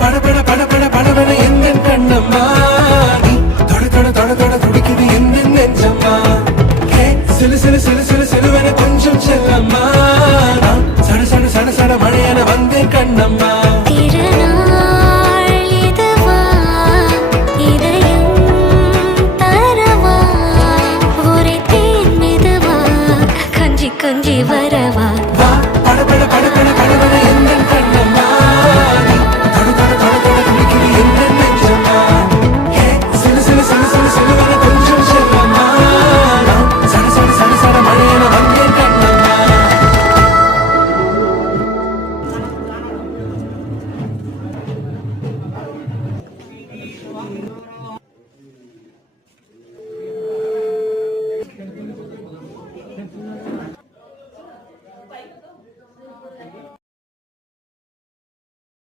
படபட படபட படபட எந்த கண்ணம்மா நீ தொட தொட தொட தொட துடிக்குது எந்த நெஞ்சம்மா சிலு சிலு சிலு சிலு சிலுவன கொஞ்சம் செல்லம்மா சட சட சட சட மழையன வந்தேன் கண்ணம்மா